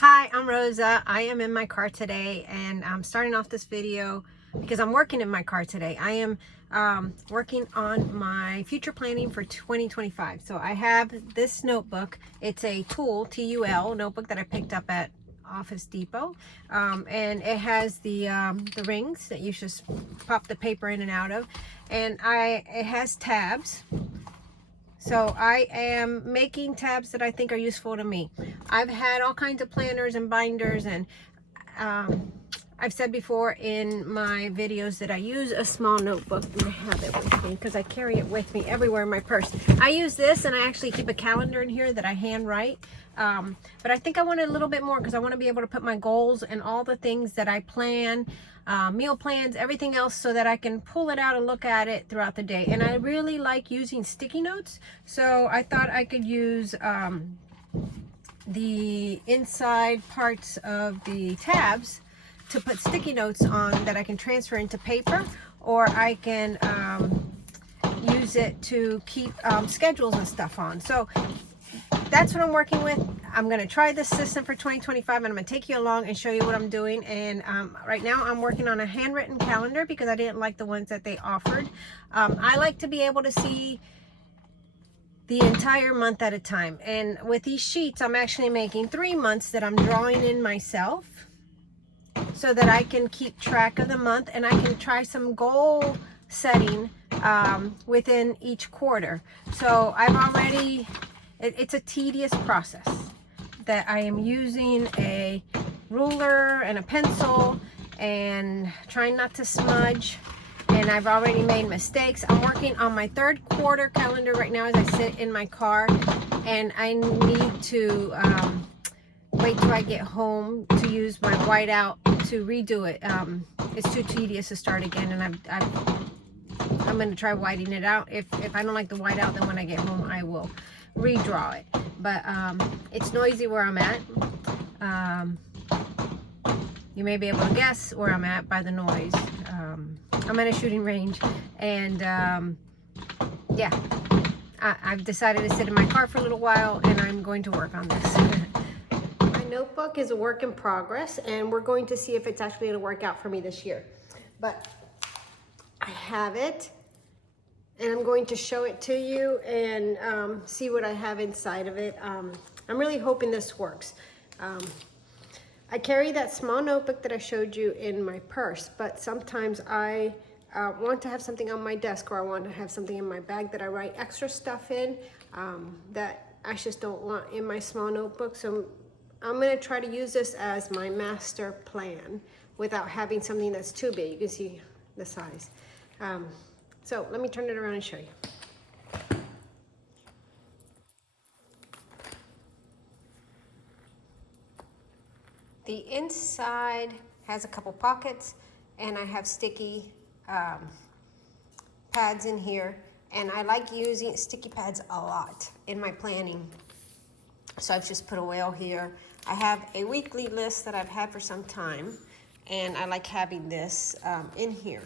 Hi, I'm Rosa. I am in my car today and I'm starting off this video because I'm working in my car today. I am working on my future planning for 2025. So I have this notebook. It's a TUL notebook that I picked up at Office Depot, and it has the rings that you just pop the paper in and out of, and it has tabs. So I am making tabs that I think are useful to me. I've had all kinds of planners and binders, and I've said before in my videos that I use a small notebook, and I have it with me because I carry it with me everywhere in my purse. I use this, and I actually keep a calendar in here that I hand write. But I think I want a little bit more because I want to be able to put my goals and all the things that I plan, meal plans, everything else, so that I can pull it out and look at it throughout the day. And I really like using sticky notes, so I thought I could use the inside parts of the tabs to put sticky notes on that I can transfer into paper, or I can use it to keep schedules and stuff on. So that's what I'm working with. I'm going to try this system for 2025, and I'm going to take you along and show you what I'm doing. And right now I'm working on a handwritten calendar because I didn't like the ones that they offered. I like to be able to see the entire month at a time. And with these sheets, I'm actually making 3 months that I'm drawing in myself so that I can keep track of the month, and I can try some goal setting within each quarter. So I've already, it's a tedious process that I am using a ruler and a pencil and trying not to smudge, and I've already made mistakes. I'm working on my third quarter calendar right now as I sit in my car, and I need to wait till I get home to use my whiteout to redo it. It's too tedious to start again, and I'm going to try whiting it out. If I don't like the whiteout, then when I get home I will redraw it. But it's noisy where I'm at. You may be able to guess where I'm at by the noise. I'm at a shooting range, and yeah, I've decided to sit in my car for a little while, and I'm going to work on this. My notebook is a work in progress, and we're going to see if it's actually going to work out for me this year. But I have it, and I'm going to show it to you and see what I have inside of it. I'm really hoping this works. I carry that small notebook that I showed you in my purse, but sometimes I want to have something on my desk, or I want to have something in my bag that I write extra stuff in that I just don't want in my small notebook. So I'm going to try to use this as my master plan without having something that's too big. You can see the size. So let me turn it around and show you. The inside has a couple pockets, and I have sticky pads in here, and I like using sticky pads a lot in my planning. So I've just put a whale here. I have a weekly list that I've had for some time, and I like having this in here.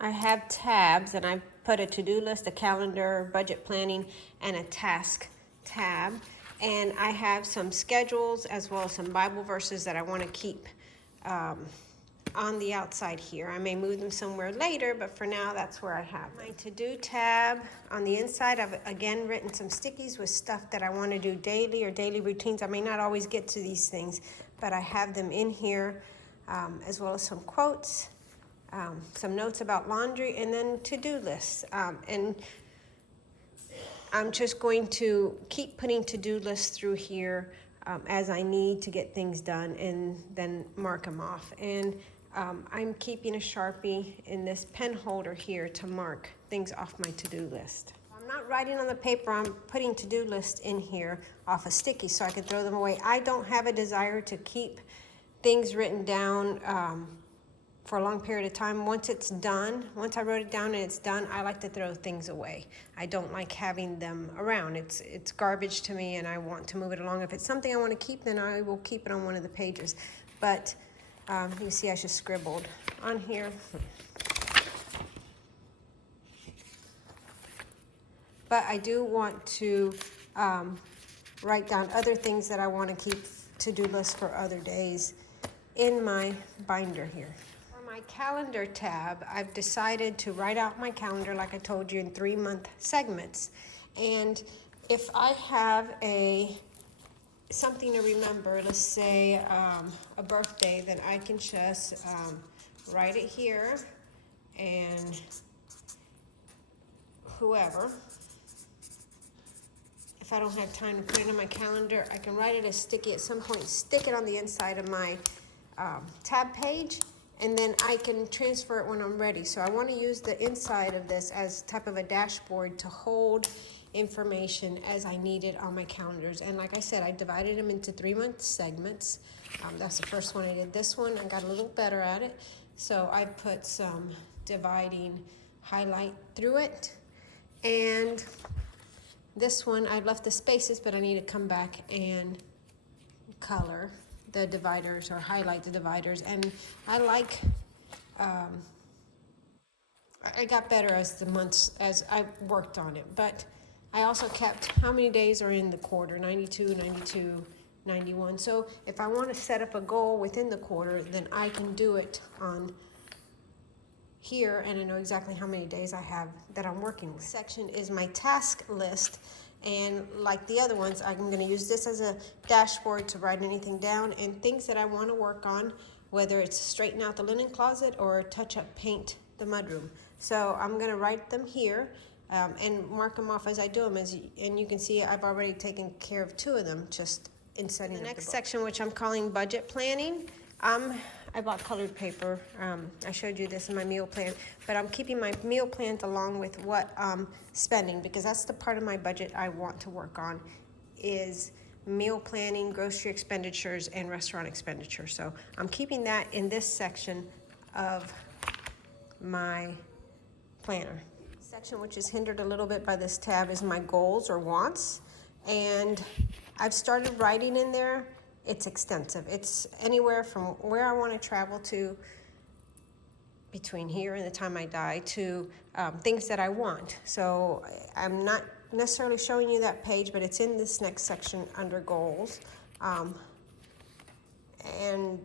I have tabs, and I put a to-do list, a calendar, budget planning, and a task tab. And I have some schedules as well as some Bible verses that I want to keep on the outside here. I may move them somewhere later, but for now, that's where I have them. My to-do tab on the inside, I've again written some stickies with stuff that I want to do daily or daily routines. I may not always get to these things, but I have them in here, as well as some quotes, some notes about laundry, and then to-do lists. And I'm just going to keep putting to-do lists through here as I need to get things done, and then mark them off. And I'm keeping a Sharpie in this pen holder here to mark things off my to-do list. I'm not writing on the paper, I'm putting to-do lists in here off a sticky so I can throw them away. I don't have a desire to keep things written down for a long period of time. Once it's done, once I wrote it down and it's done, I like to throw things away. I don't like having them around. It's garbage to me, and I want to move it along. If it's something I want to keep, then I will keep it on one of the pages. But you see I just scribbled on here. But I do want to write down other things that I want to keep to-do list for other days in my binder here. For my calendar tab, I've decided to write out my calendar, like I told you, in 3-month segments. And if I have something to remember, let's say a birthday, then I can just write it here, and whoever, if I don't have time to put it in my calendar, I can write it as sticky at some point, stick it on the inside of my tab page, and then I can transfer it when I'm ready. So I want to use the inside of this as type of a dashboard to hold information as I need it on my calendars. And like I said, I divided them into 3-month segments. That's the first one I did. This one I got a little better at it, so I put some dividing highlight through it. And this one I left the spaces, but I need to come back and color the dividers or highlight the dividers. And I like I got better as the months, as I worked on it, but I also kept how many days are in the quarter, 92, 92, 91. So if I want to set up a goal within the quarter, then I can do it on here, and I know exactly how many days I have that I'm working with. This section is my task list, and like the other ones, I'm going to use this as a dashboard to write anything down and things that I want to work on, whether it's straighten out the linen closet or touch up paint the mudroom. So I'm going to write them here and mark them off as I do them. And you can see I've already taken care of 2 of them just in setting up the next section, which I'm calling budget planning. I bought colored paper. I showed you this in my meal plan, but I'm keeping my meal plans along with what I'm spending, because that's the part of my budget I want to work on, is meal planning, grocery expenditures, and restaurant expenditures. So I'm keeping that in this section of my planner. Section which is hindered a little bit by this tab is my goals or wants, and I've started writing in there. It's extensive. It's anywhere from where I want to travel to, between here and the time I die, to things that I want. So I'm not necessarily showing you that page, but it's in this next section under goals. And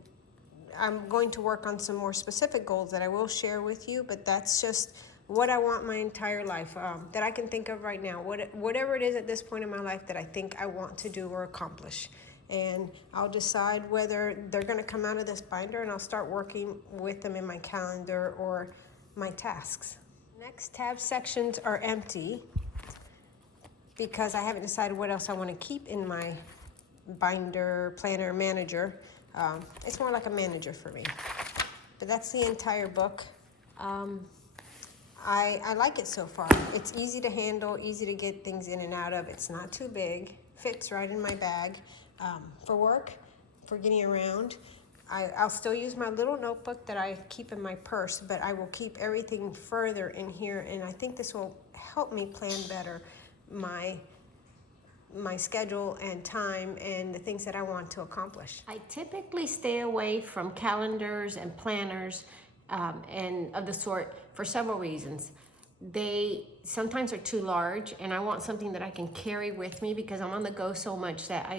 I'm going to work on some more specific goals that I will share with you, but that's just what I want my entire life, that I can think of right now, whatever it is at this point in my life that I think I want to do or accomplish. And I'll decide whether they're going to come out of this binder, and I'll start working with them in my calendar or my tasks. Next tab sections are empty because I haven't decided what else I want to keep in my binder, planner, manager. It's more like a manager for me. But that's the entire book. I like it so far. It's easy to handle, easy to get things in and out of. It's not too big, fits right in my bag. For work, for getting around, I'll still use my little notebook that I keep in my purse, but I will keep everything further in here, and I think this will help me plan better my schedule and time and the things that I want to accomplish. I typically stay away from calendars and planners and of the sort for several reasons. They sometimes are too large, and I want something that I can carry with me because I'm on the go so much that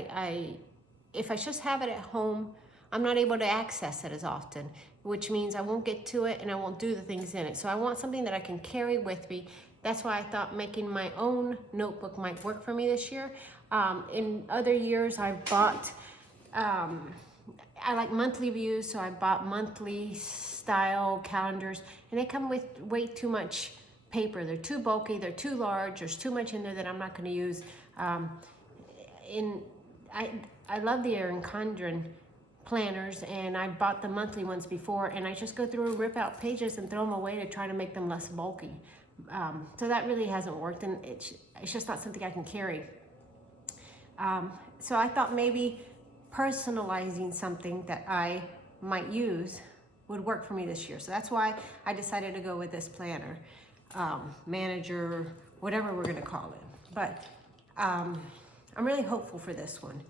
if I just have it at home, I'm not able to access it as often, which means I won't get to it and I won't do the things in it. So I want something that I can carry with me. That's why I thought making my own notebook might work for me this year. In other years, I've bought, I like monthly views, so I bought monthly style calendars, and they come with way too much paper. They're too bulky, they're too large, there's too much in there that I'm not going to use. I love the Erin Condren planners, and I bought the monthly ones before, and I just go through and rip out pages and throw them away to try to make them less bulky. So that really hasn't worked, and it's just not something I can carry. So I thought maybe personalizing something that I might use would work for me this year. So that's why I decided to go with this planner. Manager, whatever we're gonna call it. But I'm really hopeful for this one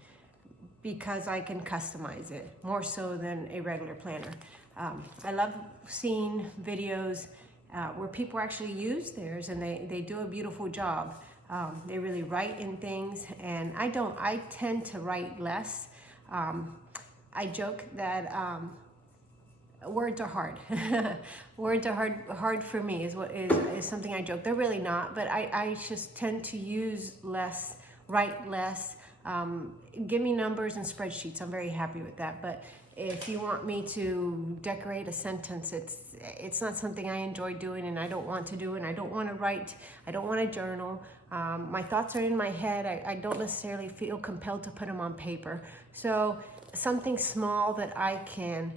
because I can customize it more so than a regular planner. I love seeing videos where people actually use theirs, and they do a beautiful job. They really write in things, and I tend to write less. I joke that words are hard. Words are hard for me is something I joke. They're really not, but I just tend to use less, write less. Give me numbers and spreadsheets. I'm very happy with that. But if you want me to decorate a sentence, it's not something I enjoy doing, and I don't want to do, and I don't want to write. I don't want to journal. My thoughts are in my head. I don't necessarily feel compelled to put them on paper. So something small that I can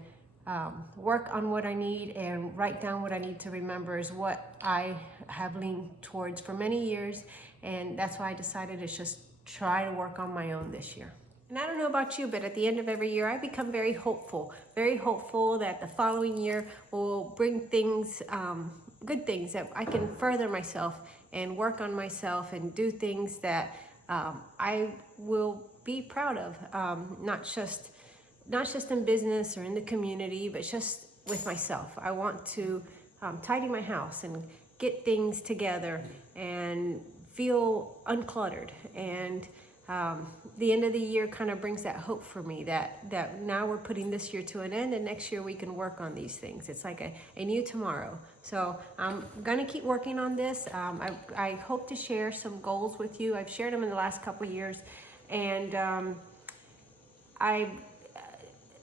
work on what I need and write down what I need to remember is what I have leaned towards for many years, and that's why I decided to just try to work on my own this year. And I don't know about you, but at the end of every year, I become very hopeful that the following year will bring things, good things, that I can further myself and work on myself and do things that I will be proud of, not just in business or in the community, but just with myself. I want to tidy my house and get things together and feel uncluttered. And the end of the year kind of brings that hope for me that now we're putting this year to an end, and next year we can work on these things. It's like a new tomorrow. So I'm gonna keep working on this. I hope to share some goals with you. I've shared them in the last couple of years, and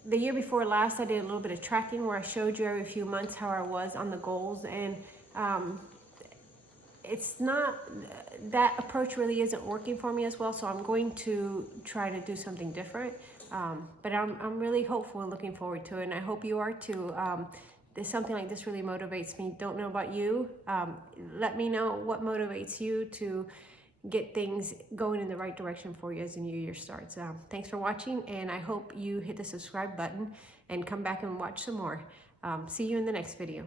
the year before last, I did a little bit of tracking where I showed you every few months how I was on the goals, and it's not, that approach really isn't working for me as well, so I'm going to try to do something different. But I'm really hopeful and looking forward to it, and I hope you are too. Something like this really motivates me. Don't know about you. Let me know what motivates you to get things going in the right direction for you as the new year starts. Thanks for watching, and I hope you hit the subscribe button and come back and watch some more. See you in the next video.